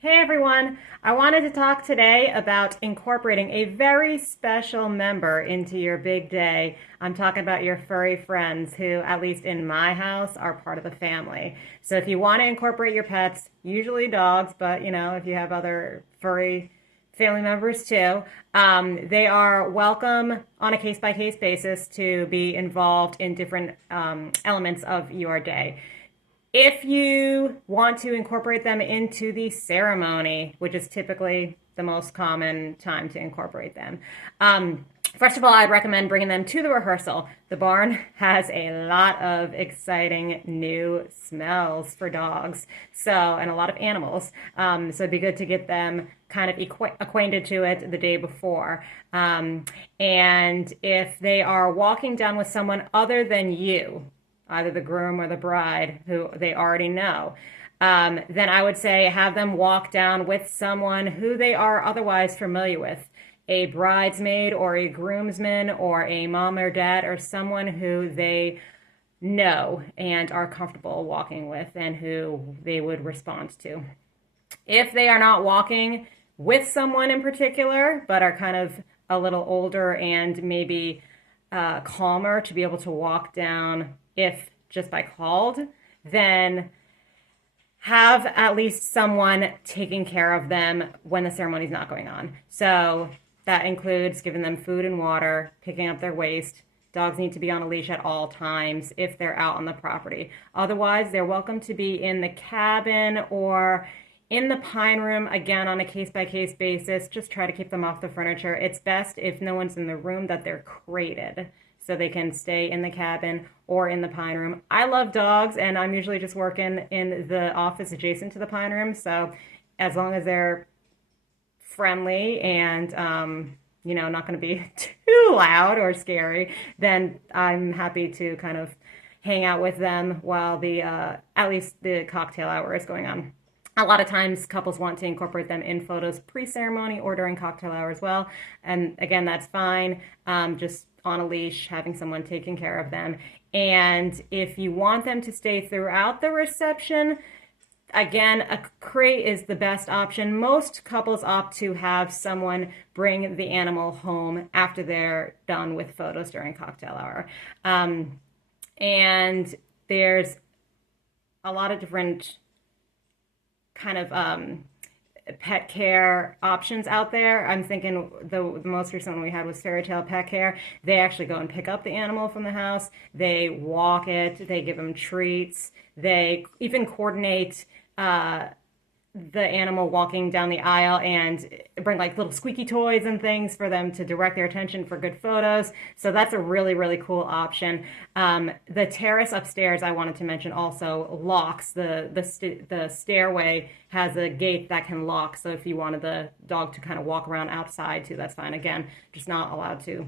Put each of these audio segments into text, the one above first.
Hey everyone, I wanted to talk today about incorporating a very special member into your big day. I'm talking about your furry friends who, at least in my house, are part of the family. So if you want to incorporate your pets, usually dogs, but if you have other furry family members too, they are welcome on a case by case basis to be involved in different elements of your day. If you want to incorporate them into the ceremony, which is typically the most common time to incorporate them, first of all, I'd recommend bringing them to the rehearsal. The barn has a lot of exciting new smells for dogs, and a lot of animals. So it'd be good to get them kind of acquainted to it the day before. And if they are walking down with someone other than you, either the groom or the bride who they already know, then I would say have them walk down with someone who they are otherwise familiar with, a bridesmaid or a groomsman or a mom or dad or someone who they know and are comfortable walking with and who they would respond to. If they are not walking with someone in particular, but are kind of a little older and maybe calmer to be able to walk down if just by called, then have at least someone taking care of them when the ceremony is not going on. So that includes giving them food and water, picking up their waste. Dogs need to be on a leash at all times if they're out on the property. Otherwise, they're welcome to be in the cabin or in the pine room, again, on a case by case basis. Just try to keep them off the furniture. It's best if no one's in the room that they're crated so they can stay in the cabin or in the pine room. I love dogs, and I'm usually just working in the office adjacent to the pine room. So as long as they're friendly and not going to be too loud or scary, then I'm happy to kind of hang out with them while the at least the cocktail hour is going on. A lot of times couples want to incorporate them in photos pre-ceremony or during cocktail hour as well. And again, that's fine. Just on a leash, having someone taking care of them. And if you want them to stay throughout the reception, again, a crate is the best option. Most couples opt to have someone bring the animal home after they're done with photos during cocktail hour. And there's a lot of different kind of pet care options out there. I'm thinking the most recent one we had was Fairy Tale Pet Care. They actually go and pick up the animal from the house. They walk it. They give them treats. They even coordinate the animal walking down the aisle and bring like little squeaky toys and things for them to direct their attention for good photos. So that's a really, really cool option. The terrace upstairs, I wanted to mention, also locks. The stairway has a gate that can lock. So if you wanted the dog to kind of walk around outside too, that's fine. Again, just not allowed to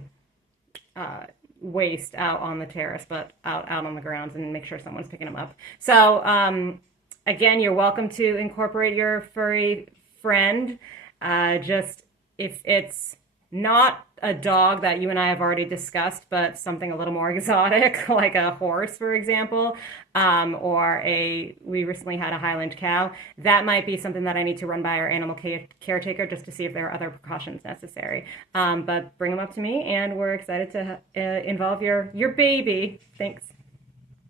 waste out on the terrace, but out on the grounds, and make sure someone's picking them up. So again, you're welcome to incorporate your furry friend. Just if it's not a dog that you and I have already discussed, but something a little more exotic, like a horse, for example, we recently had a Highland cow. That might be something that I need to run by our animal caretaker just to see if there are other precautions necessary. But bring them up to me, and we're excited to involve your baby. Thanks.